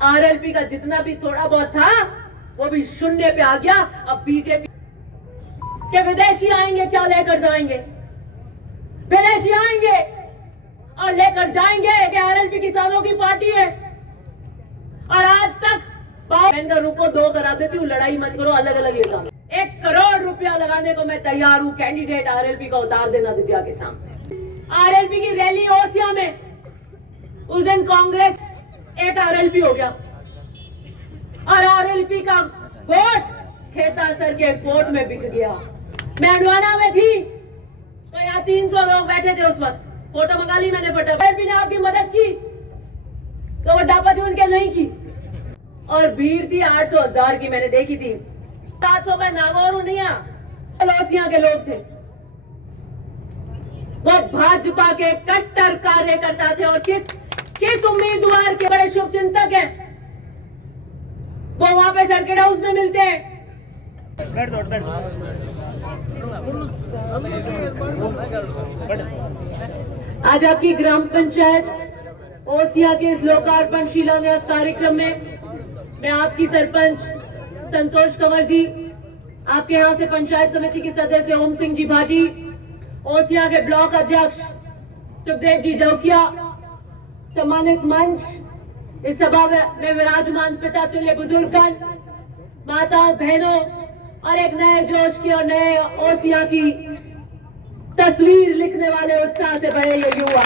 RLP का जितना भी थोड़ा बहुत था वो भी शून्य पे आ गया। अब बीजेपी के विदेशी आएंगे, क्या लेकर जाएंगे? विदेशी आएंगे और लेकर जाएंगे कि आरएलपी किसानों की पार्टी है। और आज तक बहन का रुको 2 करा देती हूँ, लड़ाई मत करो, अलग अलग एग्जाम। 1 करोड़ रुपया लगाने को मैं तैयार हूँ कैंडिडेट आरएलपी का उतार देना दिव्या के सामने। आरएलपी की रैली ओसिया में उस दिन कांग्रेस एक आरएलपी हो गया और आरएलपी का वोट खेतासर के कोर्ट में बिक गया। मैं अंडवाना में थी तो यहाँ 300 लोग बैठे थे उस वक्त, फोटो मंगा ली मैंने फटाफट। ने आपकी मदद की तो वो डापा उनके नहीं की और भीड़ थी 800,000 की, मैंने देखी थी। 700 में नागौर नहीं लोसिया के लोग थे, वो भाजपा के कट्टर कार्यकर्ता थे और किस उम्मीदवार के बड़े शुभ चिंतक हैं वो वहां पे सर्किट हाउस में मिलते हैं। आज आपकी ग्राम पंचायत ओसिया के इस लोकार्पण शिलान्यास कार्यक्रम में मैं आपकी सरपंच संतोष कंवर जी, आपके यहाँ से पंचायत समिति के सदस्य ओम सिंह जी भाटी, ओसिया के ब्लॉक अध्यक्ष सुखदेव जी डौकिया, सम्मानित मंच, इस सभा में विराजमान पिता तुल्य बुजुर्गगण, माताओं बहनों और एक नए जोश की और नए ओसिया की तस्वीर लिखने वाले उत्साह से बड़े ये युवा,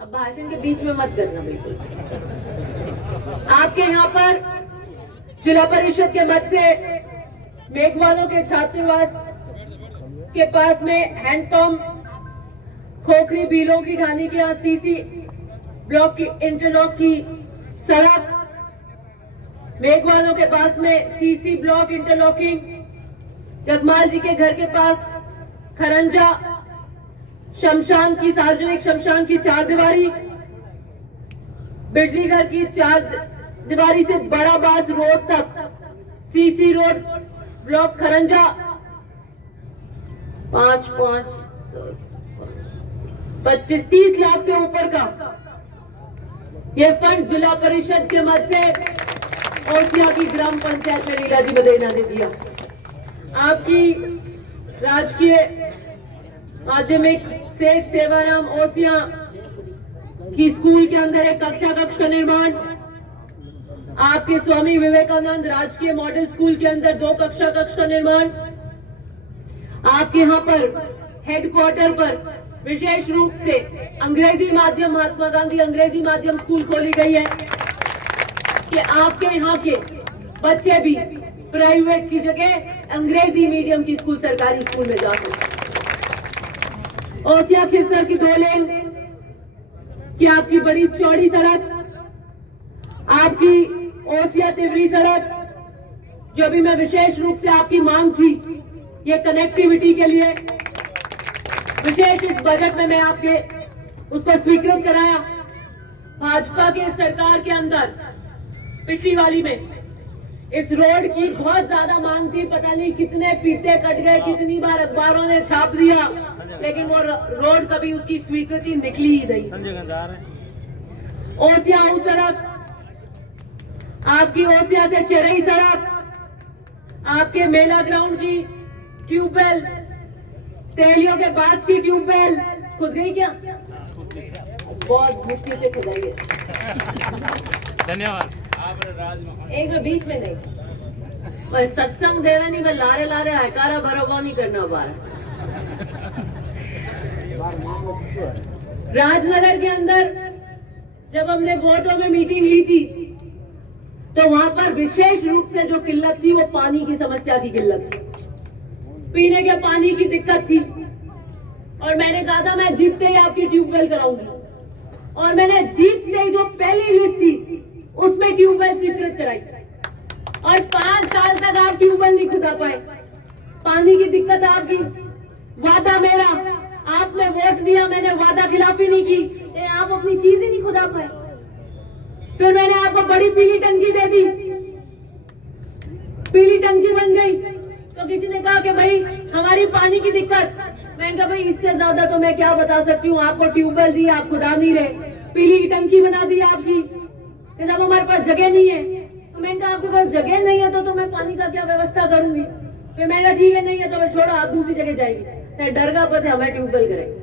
अब भाषण के बीच में मत करना बिल्कुल। आपके यहाँ पर जिला परिषद के मत से मेघवालों के छात्रावास के पास में हैंडपंप खोखरी बीलों की ढानी के यहाँ सीसी ब्लॉक की इंटरलॉक की सड़क, मेघवालों के पास में सीसी ब्लॉक इंटरलॉकिंग, जगमाल जी के घर के पास खरंजा शमशान की सार्वजनिक शमशान की 4 दीवारी, बिजली घर की 4 दीवारी से बड़ा बास रोड तक सीसी रोड ब्लॉक खरंजा 25-30 लाख के ऊपर का ये फंड जिला परिषद के मद से ओसिया की ग्राम पंचायत में लीला जी बदेना ने दिया। आपकी राजकीय माध्यमिक सेठ सेवाराम ओसिया की स्कूल के अंदर एक कक्षा कक्ष का निर्माण, आपके स्वामी विवेकानंद राजकीय मॉडल स्कूल के अंदर 2 कक्षा कक्ष का निर्माण, आपके यहाँ पर हेडक्वार्टर पर विशेष रूप से अंग्रेजी माध्यम महात्मा गांधी अंग्रेजी माध्यम स्कूल खोली गई है कि आपके यहाँ के बच्चे भी प्राइवेट की जगह अंग्रेजी मीडियम की स्कूल सरकारी स्कूल में जा सकते। ओसिया खिरसर की 2 लेन की आपकी बड़ी चौड़ी सड़क, आपकी ओसिया तिवरी सड़क, जो भी मैं विशेष रूप से आपकी मांग थी ये कनेक्टिविटी के लिए विशेष इस बजट में मैं आपके उसको स्वीकृत कराया। भाजपा के सरकार के अंदर पिछली वाली में इस रोड की बहुत ज्यादा मांग थी, पता नहीं कितने फीते कट गए, कितनी बार अखबारों ने छाप दिया, लेकिन वो रोड कभी उसकी स्वीकृति निकली ही नहीं। ओसिया सड़क, आपकी ओसिया से चरई सड़क, आपके मेला ग्राउंड की ट्यूबवेल, तेलियों के पास की ट्यूबवेल खुद गई क्या? बहुत मुश्किल से खुदाई है। धन्यवाद। एक बार बीच में नहीं, पर सत्संग देवे नहीं, मैं लारे लारे हकारा बरोबर नहीं करना बार। राजनगर के अंदर जब हमने वोटों में मीटिंग ली थी तो वहां पर विशेष रूप से जो किल्लत थी वो पानी की समस्या की किल्लत थी, पीने के पानी की दिक्कत थी। और मैंने कहा था मैं जीतते ही आपकी ट्यूबवेल कराऊंगी, और मैंने जीतते ही जो पहली लिस्ट थी उसमें ट्यूबवेल स्वीकृत कराई, और 5 साल तक आप ट्यूबवेल नहीं खुदा पाए। पानी की दिक्कत आपकी, वादा मेरा, आपने वोट दिया, मैंने वादा खिलाफी नहीं की, आप अपनी चीज ही नहीं खुदा पाए। फिर मैंने आपको बड़ी पीली टंकी दे दी, पीली टंकी बन गई, तो किसी ने कहा कि भाई हमारी पानी की दिक्कत। मैंने कहा भाई इससे ज्यादा तो मैं क्या बता सकती हूँ, आपको ट्यूबवेल दी, आप खुदा नहीं रहे, पीली की टंकी बना दी आपकी, जब हमारे पास जगह नहीं है। तो मैंने कहा आपके पास जगह नहीं है तो मैं पानी का क्या व्यवस्था करूंगी। फिर मैंने कहा ठीक है नहीं है तो मैं छोड़ो, आप दूसरी जगह जाएगी, डरगा पर हमें ट्यूबवेल करेंगे।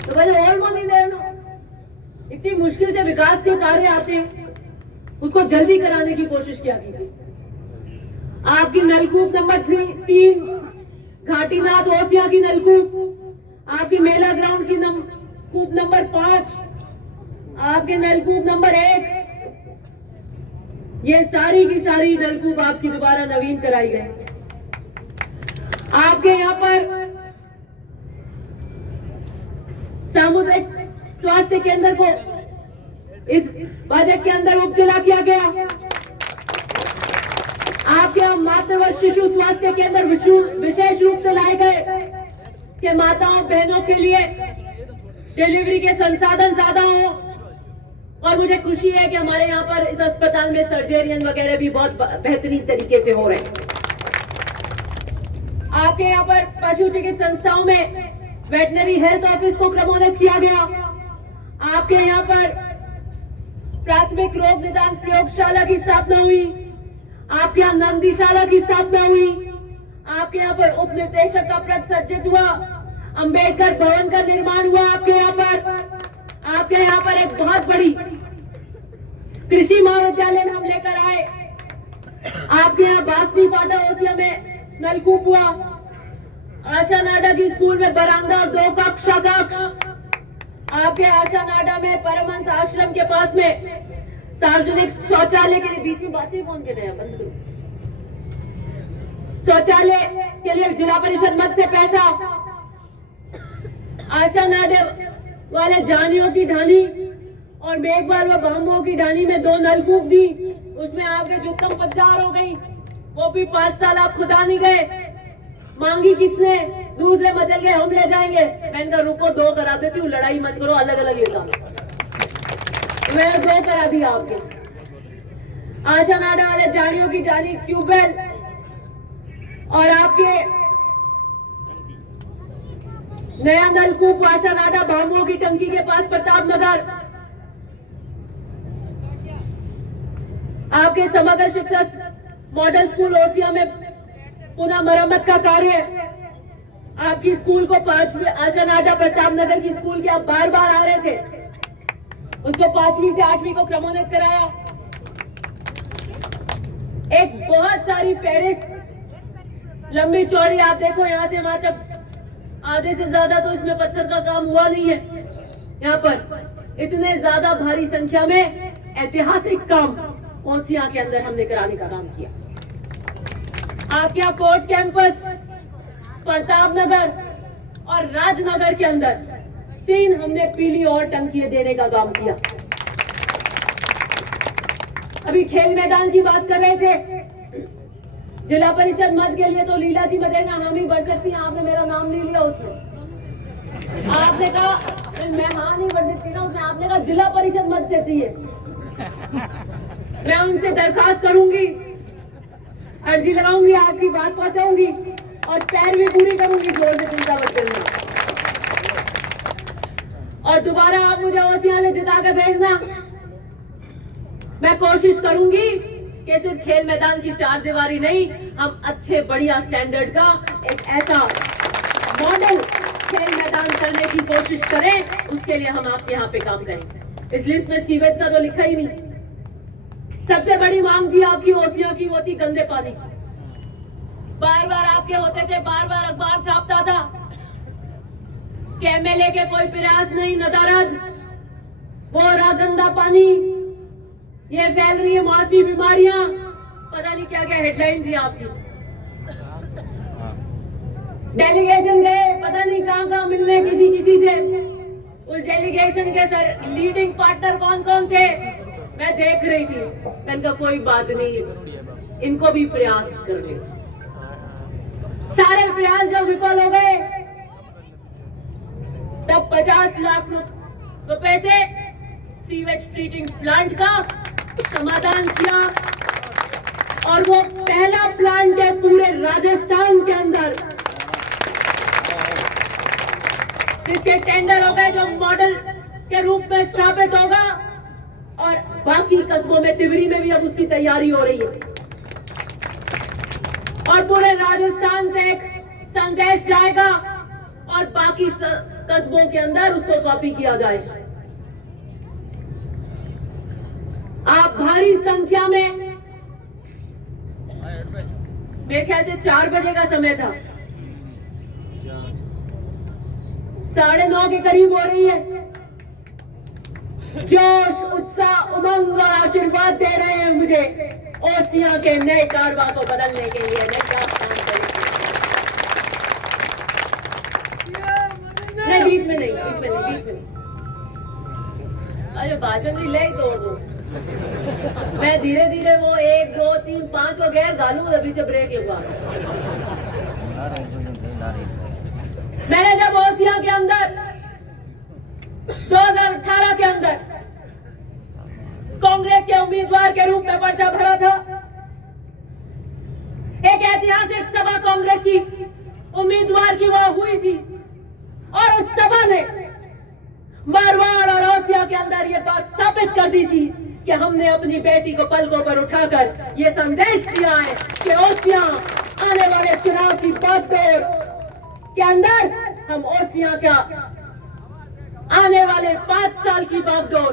तो बोले और मनी देना, इतनी मुश्किल से विकास के कार्य आते हैं, उसको जल्दी कराने की कोशिश किया कीजिए। आपकी नलकूप नंबर 3 घाटीनाथ ओसिया की नलकूप, आपकी मेला ग्राउंड की कूप नंबर 5, आपके नलकूप नंबर 1, ये सारी की सारी नलकूप आपकी दोबारा नवीन कराई गई। आपके यहाँ पर सामुदायिक स्वास्थ्य केंद्र को इस बजट के अंदर उपजिला किया गया। आपके यहाँ मातृ व शिशु स्वास्थ्य केंद्र विशेष रूप से लाए गए कि माताओं बहनों के लिए डिलीवरी के संसाधन ज्यादा हो। और मुझे खुशी है कि हमारे यहाँ पर इस अस्पताल में सर्जरियन वगैरह भी बहुत बेहतरीन तरीके से हो रहे हैं। आपके यहाँ पर पशु चिकित्सा संस्थाओं में वेटनरी हेल्थ ऑफिस को क्रमोन्नत किया गया। आपके यहाँ पर प्राथमिक रोग निदान प्रयोगशाला की स्थापना हुई। आपके यहाँ नंदीशाला की स्थापना हुई। आपके यहाँ पर उप निर्देशक का पद सज्जित हुआ। अंबेडकर भवन का निर्माण हुआ। आपके यहाँ पर एक बहुत बड़ी कृषि महाविद्यालय हम लेकर आए। आपके यहाँ बासनी फाटा ओसिया में नलकूप हुआ। आशा नाडा की स्कूल में बरामदा 2 कक्षा आपके आशा नाडा में परमहंस आश्रम के पास में सार्वजनिक शौचालय के लिए, बीच में बातें कौन कर रहे हैं, बंद करो। शौचालय के लिए जिला परिषद मद से पैसा। आशा नाडा वाले जानियों की ढानी और मेघवाल व बाम्बो की ढानी में 2 नलकूप दी। उसमें आपके जुत्तम 50 हो गई, वो भी 5 साल आप खुदा नहीं गए। मांगी किसने, दूसरे बदल गए, हम ले जाएंगे। मैंने कहा रुको 2 करा देती हूँ, लड़ाई मत करो, अलग अलग लेता। मैंने 2 करा दिया आपके। आशा नाडा वाले जानियों की जानी ट्यूबवेल और आपके नया नलकूप आशा नाडा बाम्बो की टंकी के पास प्रताप नगर। आपके समग्र शिक्षा मॉडल स्कूल ओसिया में पुनः मरम्मत का कार्य। आपकी स्कूल को 5वीं आशा नाडा प्रताप नगर की स्कूल की आप बार बार आ रहे थे, उसको 5वीं से 8वीं को क्रमोन्नत कराया। एक बहुत सारी फहरिस्त लंबी चौड़ी आप देखो, यहाँ से वहां तक आधे से ज्यादा तो इसमें पत्थर का काम हुआ नहीं है। यहाँ पर इतने ज्यादा भारी संख्या में ऐतिहासिक काम ओसिया के अंदर हमने कराने का काम किया। आपके यहाँ कोर्ट कैंपस, प्रताप नगर और राजनगर के अंदर 3 हमने पीली और टंकियां देने का काम किया। अभी खेल मैदान की बात कर रहे थे, जिला परिषद मद के लिए तो लीला जी मदेना हम ही बढ़ सकती हैं। आपने मेरा नाम नहीं लिया उसमें, आपने कहा मैं हाँ नहीं बढ़ सकती ना उसमें, आपने कहा जिला परिषद मद से चाहिए। मैं उनसे दरखास्त करूंगी, अर्जी लगाऊंगी, आपकी बात पहुंचाऊंगी और पैर भी पूरी करूंगी, जोर से चिंता मत करना। और दोबारा आप मुझे ओसिया से जिता के भेजना। मैं कोशिश करूंगी कि सिर्फ खेल मैदान की 4 दीवारी नहीं, हम अच्छे बढ़िया स्टैंडर्ड का एक ऐसा मॉडल खेल मैदान करने की कोशिश करें। उसके लिए हम आपके यहाँ पे काम करेंगे। इस लिस्ट में सीवेज का तो लिखा ही नहीं। सबसे बड़ी मांग थी आपकी ओसिया की, वो थी गंदे पानी की। बार बार आपके होते थे, बार बार अखबार छापता था कि एमएलए के कोई प्रयास नहीं, नदारद, वो रहा गंदा पानी, ये फैल रही है मौसमी बीमारियां, पता नहीं क्या क्या हेडलाइन थी आपकी। डेलीगेशन गए पता नहीं कहां मिलने किसी से। उस डेलीगेशन के सर लीडिंग पार्टनर कौन कौन थे मैं देख रही थी। मैंने कहा कोई बात नहीं, इनको भी प्रयास करने। सारे प्रयास जब विफल हो गए तब 50 लाख रुपए से सीवेज ट्रीटिंग प्लांट का समाधान किया। और वो पहला प्लांट है पूरे राजस्थान के अंदर, जिसके टेंडर हो गए, जो मॉडल के रूप में स्थापित होगा, और बाकी कस्बों में, तिवरी में भी अब उसकी तैयारी हो रही है। और पूरे राजस्थान से एक संदेश जाएगा और बाकी कस्बों के अंदर उसको कॉपी किया जाएगा। आप भारी संख्या में, मेरे ख्याल से 4 बजे का समय था, 9:30 के करीब हो रही है, जोश, उत्साह, उमंग और आशीर्वाद दे रहे हैं मुझे ओसियां के नए कारवा को बदलने के लिए, नए काम करने के लिए। नहीं, बीच में नहीं। अरे भाषण जी ले तोड़ दो। मैं धीरे धीरे वो 1, 2, 3, 5 और गैर गालू अभी जब ब्रेक लगवा। मैंने जब ओसिया के अंदर 2018 के अंदर कांग्रेस के उम्मीदवार के रूप में पर्चा भरा था, एक ऐतिहासिक सभा कांग्रेस की उम्मीदवार की वह हुई थी, और उस सभा ने मारवाड़ और ओसिया के अंदर ये बात साबित कर दी थी कि हमने अपनी बेटी को पलकों पर उठाकर ये संदेश दिया है कि ओसिया आने वाले चुनाव की बागडोर के अंदर हम ओसिया का आने वाले 5 साल की बागडोर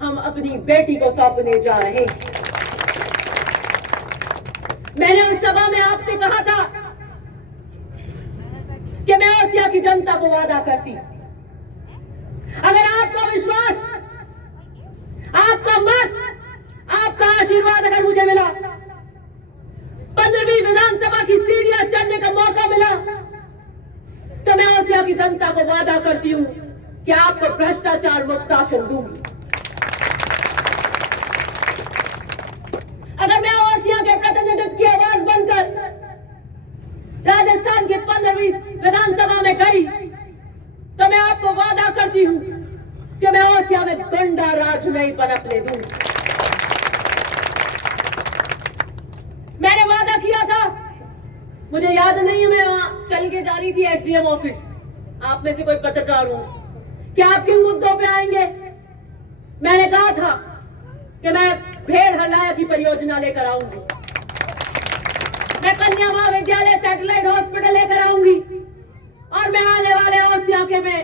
हम अपनी बेटी को सौंपने जा रहे हैं। मैंने उस सभा में आपसे कहा था कि मैं ओसिया की जनता को वादा करती हूं, अगर आपका विश्वास, आपका मत, आपका आशीर्वाद अगर मुझे मिला, 15वीं विधानसभा की सीढ़ियां चढ़ने का मौका मिला, तो मैं ओसिया की जनता को वादा करती हूं कि आपको भ्रष्टाचार मुक्त शासन दूंगी। अगर मैं ओसिया के प्रतिनिधित्व की आवाज बनकर राजस्थान की 15वीं विधानसभा में गई, तो मैं आपको वादा करती हूं कि मैं ओसिया में गुंडा राज नहीं पनपने दूंगी। मैंने वादा किया था, मुझे याद नहीं है, मैं वहां चल के जा रही थी एसडीएम ऑफिस, आप में से कोई पत्रकार हो, क्या आप किन मुद्दों पे आएंगे? मैंने कहा था कि मैं भेड़ हलाया की परियोजना लेकर आऊंगी, मैं कन्या महाविद्यालय सैटेलाइट हॉस्पिटल लेकर आऊंगी, और मैं आने वाले ओसिया के में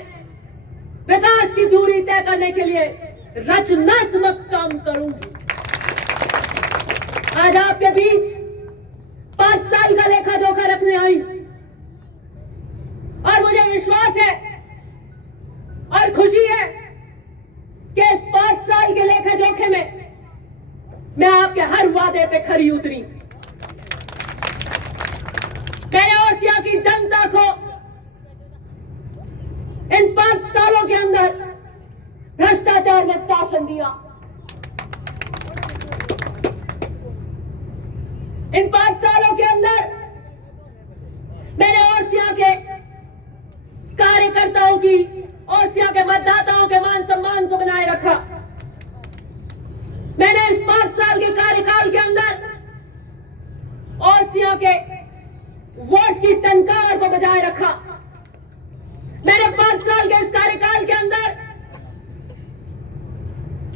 विकास की दूरी तय करने के लिए रचनात्मक काम करूंगी। आज आपके बीच 5 साल का लेखा जोखा रखने आई, और मुझे विश्वास है और खुशी है कि इस 5 साल के लेखा जोखे में मैं आपके हर वादे पे खरी उतरी। मैंने ओसिया की जनता को इन 5 सालों के अंदर भ्रष्टाचार में शासन दिया। इन 5 सालों के अंदर मैंने ओसिया के कार्यकर्ताओं की, ओसिया के मतदाताओं के मान सम्मान को बनाए रखा। मैंने इस 5 साल के कार्यकाल के अंदर ओसिया के वोट की टंकार को बजाय रखा। मैंने 5 साल के इस कार्यकाल के अंदर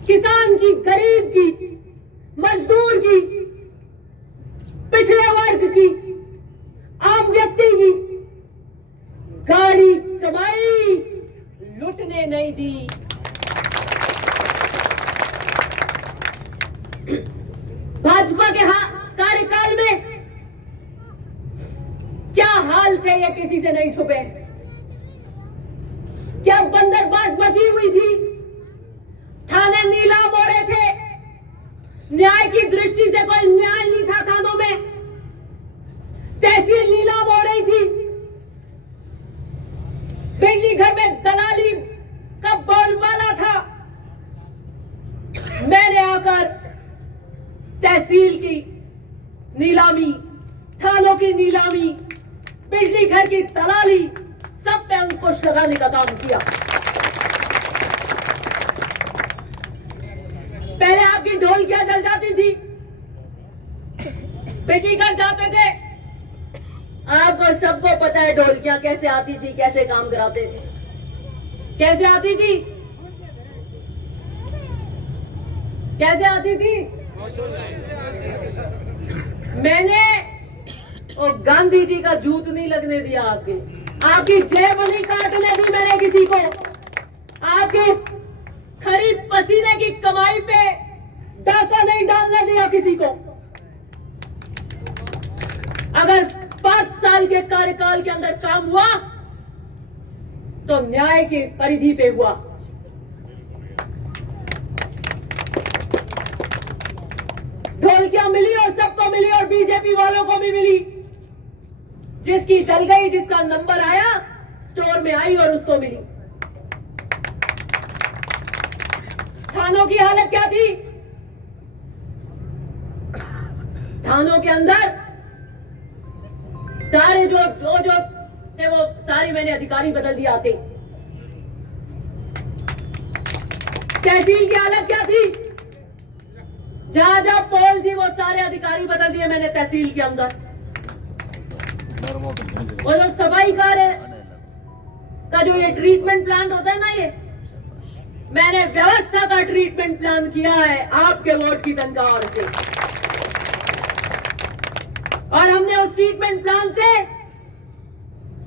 किसान की, गरीब की, मजदूर की, पिछड़े वर्ग की, आम व्यक्ति की गाड़ी कमाई लुटने नहीं दी। भाजपा के कार्यकाल में क्या हाल थे ये किसी से नहीं छुपे। क्या बंदरबांट मची हुई थी, थाने नीलाम हो रहे थे, न्याय की दृष्टि से कोई न्याय नहीं था थानों में, तहसील नीलाम हो रही थी, बिजली घर में दलाली का बोलबाला था। मैंने आकर तहसील की नीलामी, थानों की नीलामी, बिजली घर की दलाली, सब पे अंकुश लगाने का काम किया। पहले आपकी ढोलकियां जल जाती थी, बेटी घर जाते थे। आपको सबको पता है ढोलकियां कैसे आती थी, कैसे काम कराते थे, कैसे आती थी, कैसे आती थी। मैंने वो गांधी जी का जूत नहीं लगने दिया, आपकी जेब नहीं काटने दी मैंने किसी को, आपके खरी पसीने की कमाई पे डाका नहीं डालने दिया किसी को। अगर 5 साल के कार्यकाल के अंदर काम हुआ तो न्याय की परिधि पे हुआ। ढोलकियां मिली और सबको मिली और बीजेपी वालों को भी मिली। जिसकी जल गई, जिसका नंबर आया स्टोर में आई और उसको मिली। थानों की हालत क्या थी? थानों के अंदर सारे जो थे वो सारे मैंने अधिकारी बदल दिए आते। तहसील की हालत क्या थी? जहां जहां पोल थी वो सारे अधिकारी बदल दिए मैंने तहसील के अंदर। वो जो सफाई कार्य का जो ये ट्रीटमेंट प्लांट होता है ना, ये मैंने व्यवस्था का ट्रीटमेंट प्लान किया है आपके वोट की तनख्वाह से। और हमने उस ट्रीटमेंट प्लान से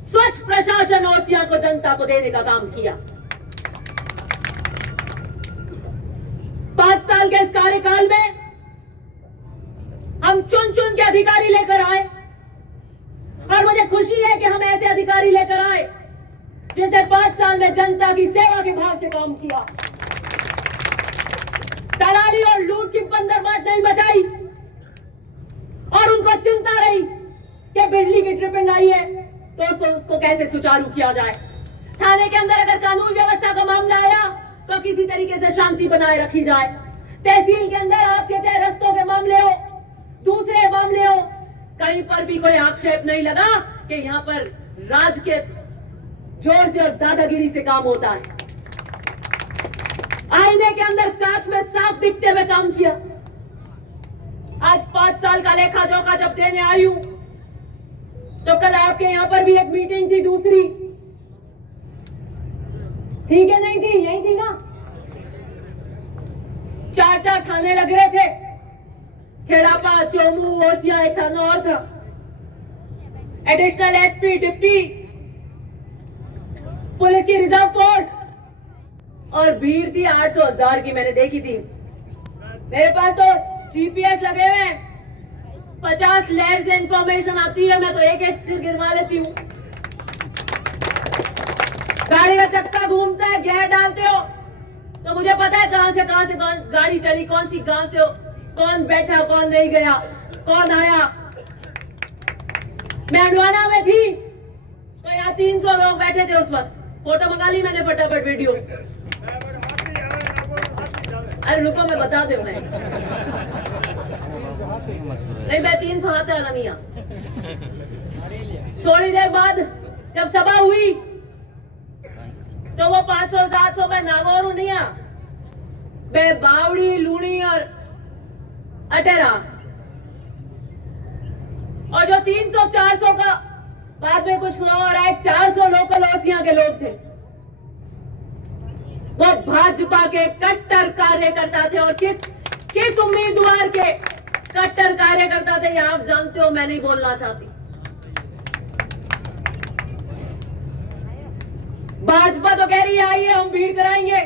स्वच्छ प्रशासन ओसिया को जनता को देने का काम किया। 5 साल के इस कार्यकाल में हम चुन चुन के अधिकारी लेकर आए और मुझे खुशी है कि हम ऐसे अधिकारी लेकर आए जिसने 5 साल में जनता की सेवा के भाव से काम किया। दलाली और लूट की बंदरबांट नहीं बचाई और उनको चिंता रही कि बिजली की ट्रिपिंग आई है तो उसको कैसे सुचारू किया जाए। थाने के अंदर अगर कानून व्यवस्था का मामला आया तो किसी तरीके से शांति बनाए रखी जाए। तहसील के अंदर आपके चाहे रस्तों के मामले हो, दूसरे मामले हो, कहीं पर भी कोई आक्षेप नहीं लगा कि यहाँ पर राज के जोर से और दादागिरी से काम होता है। आईने के अंदर कांच में साफ दिखते हुए काम किया। आज 5 साल का लेखा जोखा जब देने आई हूं तो कल आपके यहां पर भी एक मीटिंग थी, दूसरी ठीक है नहीं थी, यही थी ना। 4 थाने लग रहे थे, खेड़ापा, चोमू, ओसिया, एक थाना और था। एडिशनल एसपी, डिप्टी पुलिस की रिजर्व फोर्स और भीड़ थी 800,000 की, मैंने देखी थी। मेरे पास तो जीपीएस लगे हुए हैं, 50 लहर से इंफॉर्मेशन आती है, मैं तो एक सिर गिरवा लेती हूँ। गाड़ी का चक्का घूमता है, गियर डालते हो तो मुझे पता है कहां से गाड़ी चली, कौन सी गांव से हो, कौन बैठा, कौन नहीं गया, कौन आया। मैं अंडवाना में थी तो यहाँ 300 लोग बैठे थे उस वक्त। फोटो मंगा ली मैंने फटाफट, वीडियो। अरे रुको मैं बता दे नहीं, मैं 300 हाथ आना नहीं। थोड़ी देर बाद जब सभा हुई तो वो 500-700 में नागौर नहीं आ बे बावड़ी, लूणी और अटेरा, और जो 300-400 का बाद में कुछ हुआ और आए 400 लोकल ओसिया के लोग थे। वो भाजपा के कट्टर कार्यकर्ता थे और किस उम्मीदवार के कट्टर कार्यकर्ता थे ये आप जानते हो, मैं नहीं बोलना चाहती। भाजपा तो कह रही है आइए हम भीड़ कराएंगे,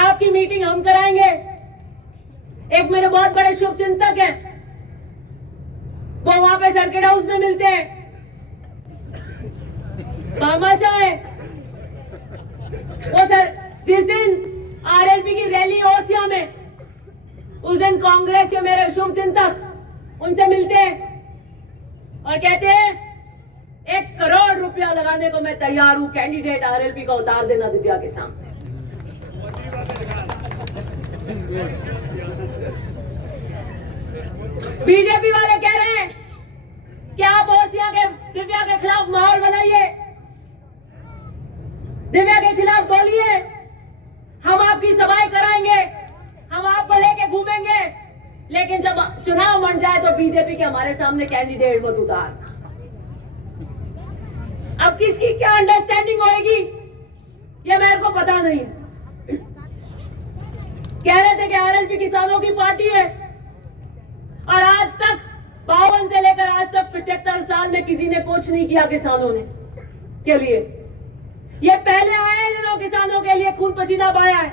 आपकी मीटिंग हम कराएंगे। एक मेरे बहुत बड़े शुभ चिंतक हैं, वो वहां पे सर्किट हाउस में मिलते हैं, भामाशाह है वो। सर जिस दिन आरएलपी की रैली ओसिया में, उस दिन कांग्रेस के मेरे शुभ चिंतक उनसे मिलते हैं और कहते हैं 1 करोड़ रुपया लगाने को मैं तैयार हूं, कैंडिडेट आरएलपी का उतार देना दिव्या के सामने। बीजेपी वाले कह रहे हैं कि आप ओसिया के दिव्या के खिलाफ माहौल बनाइए, दिव्या के खिलाफ बोलिए, हम आपकी सभाएं कराएंगे, हम आपको लेके घूमेंगे। लेकिन जब चुनाव मंड जाए तो बीजेपी के हमारे सामने कैंडिडेट मत उतारना। अब किसकी क्या अंडरस्टैंडिंग होएगी ये मेरे को पता नहीं है। कह रहे थे कि आरएलपी किसानों की पार्टी है और आज तक 52 से लेकर आज तक 75 साल में किसी ने कुछ नहीं किया किसानों ने के लिए। ये पहले आए जिन्होंने किसानों के लिए खून पसीना बहाया है।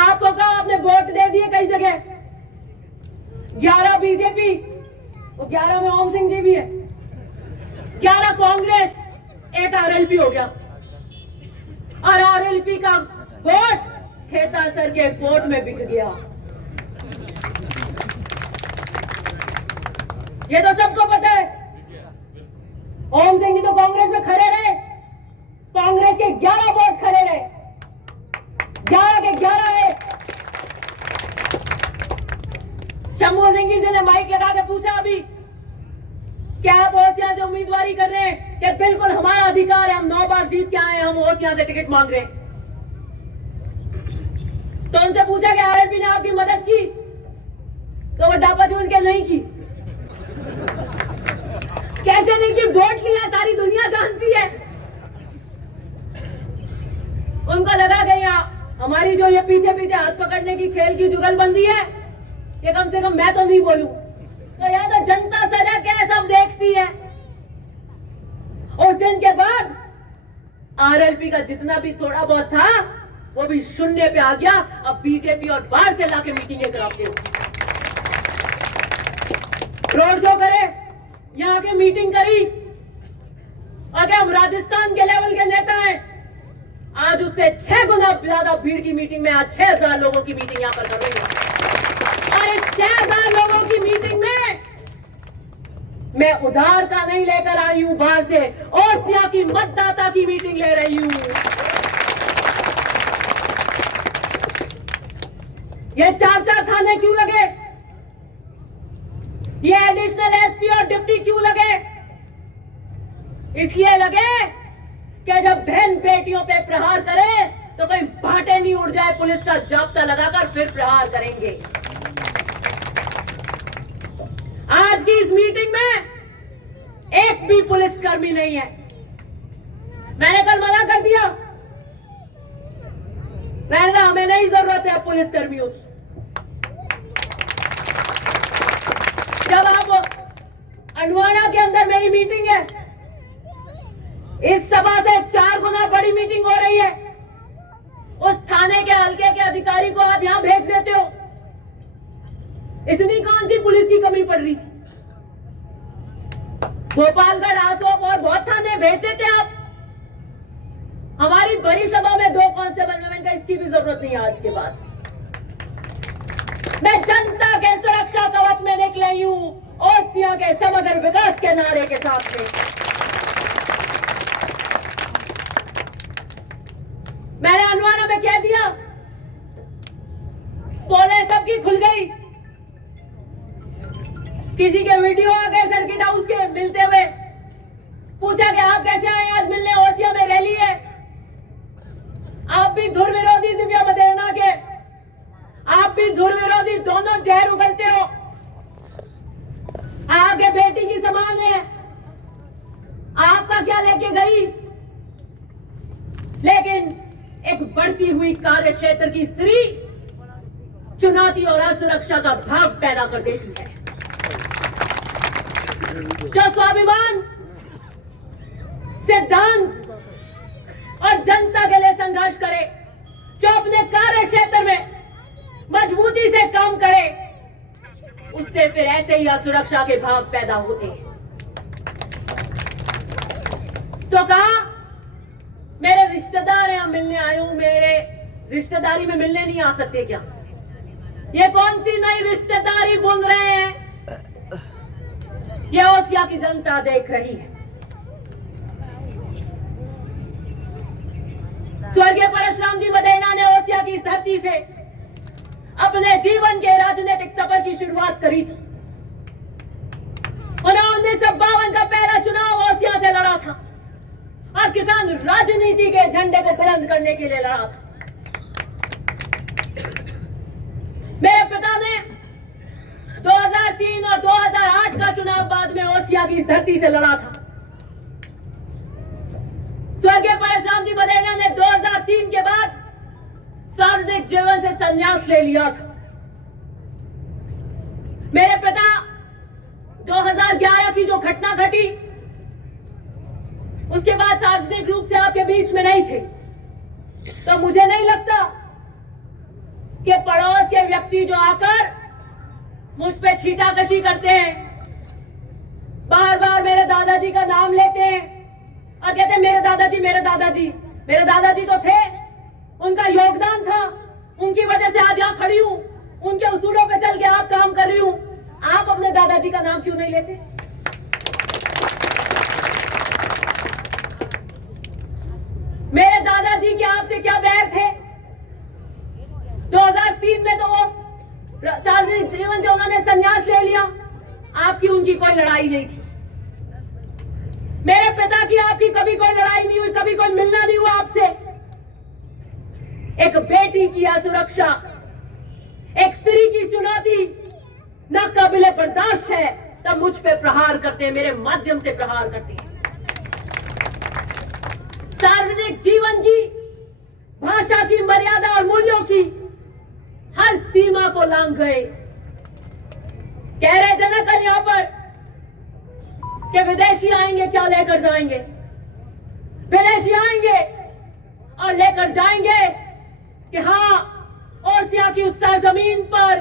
आपको कहा आपने वोट दे दिए कई जगह, 11 बीजेपी, वो 11 में ओम सिंह जी भी है, 11 कांग्रेस, 1 आरएलपी हो गया। और आरएलपी का वोट खेता सर के वोट में बिक गया। ये तो सबको पता है। ओम सिंह जी तो कांग्रेस में खड़े रहे, कांग्रेस के 11 वोट खड़े रहे, 11 के 11 है। शंभू सिंह जी ने माइक लगा के पूछा अभी क्या आप ओसिया से उम्मीदवारी कर रहे हैं? कि बिल्कुल हमारा अधिकार है, हम 9 बार जीत के आए, हम ओसिया से टिकट मांग रहे हैं। तो उनसे पूछा कि आरएलपी ने आपकी मदद की? तो वो डापा जो उनके नहीं की। कैसे नहीं की? वोट लिया, सारी दुनिया जानती है। उनको लगा कि हमारी जो ये पीछे पीछे हाथ पकड़ने की खेल की जुगलबंदी है, ये कम से कम मैं तो नहीं बोलूं। तो या तो जनता सजा के सब देखती है। उस दिन के बाद आरएलपी का जितना भी थोड़ा बहुत था वो भी शून्य पे आ गया। अब बीजेपी और बाहर से लाके मीटिंगें कराते हो, रोड शो करे, यहाँ के मीटिंग करी। अगर हम राजस्थान के लेवल के नेता हैं, आज उससे 6 गुना ज्यादा भीड़ की मीटिंग में आज 6000 लोगों की मीटिंग यहाँ पर कर रही है। और इस 6000 लोगों की मीटिंग में मैं उधार का नहीं लेकर आई हूं, बाहर से ओसिया की मतदाता की मीटिंग ले रही हूं। ये 4 थाने क्यों लगे? ये एडिशनल एसपी और डिप्टी क्यों लगे? इसलिए लगे कि जब बहन बेटियों पे प्रहार करे तो कोई भाटे नहीं उड़ जाए, पुलिस का जाब्ता लगाकर फिर प्रहार करेंगे। आज की इस मीटिंग में एक भी पुलिसकर्मी नहीं है। मैंने कल मना कर दिया, मैंने कहा हमें नहीं जरूरत है पुलिसकर्मियों की। जब आप अंडवाना के अंदर मेरी मीटिंग है, इस सभा से 4 गुना बड़ी मीटिंग हो रही है, उस थाने के हल्के के अधिकारी को आप यहां भेज देते हो। इतनी कौन सी पुलिस की कमी पड़ रही थी? गोपालगढ़, आसोप और बहुत थाने भेज देते आप। हमारी बड़ी सभा में 2 कांस्टेबल का इसकी भी जरूरत नहीं है आज के बाद। मैं जनता के सुरक्षा कवच में निकली हूं, ओसिया के समग्र विकास के नारे के साथ में। मैंने अनुवाना में कह दिया, पोले सबकी खुल गई। किसी के वीडियो आ गए सर्किट हाउस के मिलते हुए, पूछा कि आप कैसे आए आज मिलने? ओसिया में रैली है। आप भी धुर विरोधी दिव्या मदेरणा के, आप भी धुर विरोधी, दोनों जहर उगलते हो। आपके बेटी की समान है, आपका क्या लेके गई? लेकिन एक बढ़ती हुई कार्य क्षेत्र की स्त्री चुनौती और असुरक्षा का भाव पैदा कर देती है। जो स्वाभिमान, सिद्धांत और जनता के लिए संघर्ष करे, जो अपने कार्य क्षेत्र में मजबूती से काम करे, उससे फिर ऐसे ही असुरक्षा के भाव पैदा होते हैं। तो कहा मेरे रिश्तेदार हैं, मिलने आए हूं, मेरे रिश्तेदारी में मिलने नहीं आ सकते क्या? ये कौन सी नई रिश्तेदारी बोल रहे हैं? ये ओसिया की जनता देख रही है। स्वर्गीय परशुराम जी मदेरणा ने ओसिया की धरती से अपने जीवन के राजनीतिक सफर की शुरुआत करी थी। उन्होंने 1952 का पहला चुनाव ओसिया से लड़ा था और किसान राजनीति के झंडे को बुलंद करने के लिए लड़ा था। मेरे पिता ने चुनाव बाद में ओसिया की धरती से लड़ा था। स्वर्गीय परशुराम जी बदेना ने 2003 के बाद सार्वजनिक जीवन से संन्यास ले लिया था। मेरे पिता 2011 की जो घटना घटी उसके बाद सार्वजनिक रूप से आपके बीच में नहीं थे, तो मुझे नहीं लगता कि पड़ोस के व्यक्ति जो आकर मुझ पे छीटाकशी करते हैं, बार बार मेरे दादाजी का नाम लेते हैं और कहते हैं मेरे दादाजी मेरे दादाजी। मेरे दादाजी तो थे, उनका योगदान था, उनकी वजह से आज यहां खड़ी हूं, उनके उसूलों पे चल के आप काम कर रही हूं। आप अपने दादाजी का नाम क्यों नहीं लेते? मेरे दादाजी के आपसे क्या बैर थे? 2003 में तो वो सार्वजनिक जीवन से उन्होंने संन्यास ले लिया, आपकी उनकी कोई लड़ाई नहीं थी। मेरे पिता की आपकी कभी कोई लड़ाई नहीं हुई, कभी कोई मिलना नहीं हुआ आपसे। एक बेटी की असुरक्षा, एक स्त्री की चुनौती न काबिले बर्दाश्त है, तब मुझ पे प्रहार करते हैं, मेरे माध्यम से प्रहार करते हैं। सार्वजनिक जीवन की, भाषा की मर्यादा और मूल्यों की हर सीमा को लांघ गए। कह रहे थे ना कल यहां पर कि विदेशी आएंगे क्या लेकर जाएंगे? विदेशी आएंगे और लेकर जाएंगे कि हां, ओसिया की उस सरजमीन पर,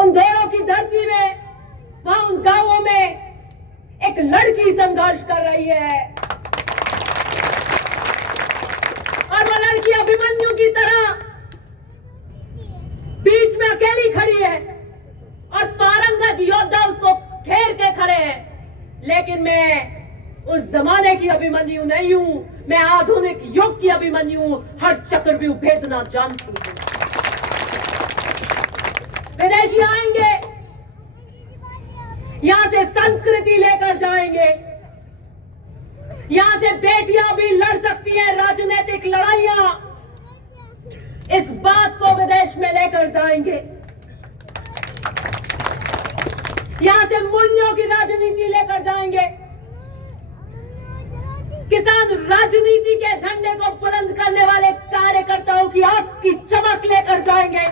उन दोनों की धरती में, वहां उन गांवों में एक लड़की संघर्ष कर रही है और वो लड़की अभिमन्यु की तरह बीच में अकेली खड़ी है और पारंगत योद्धा उसको घेर के खड़े हैं। लेकिन मैं उस जमाने की अभिमन्यु नहीं हूं, मैं आधुनिक युग की अभिमन्यु हूं, हर चक्रव्यूह भेदना जानती हूं। विदेशी आएंगे, यहां से संस्कृति लेकर जाएंगे, यहां से बेटियां भी लड़ सकती हैं राजनीतिक लड़ाइयां, इस बात को विदेश में लेकर जाएंगे। यहां से मूल्यों की राजनीति लेकर जाएंगे, किसान राजनीति के झंडे को बुलंद करने वाले कार्यकर्ताओं की आंख की चमक लेकर जाएंगे।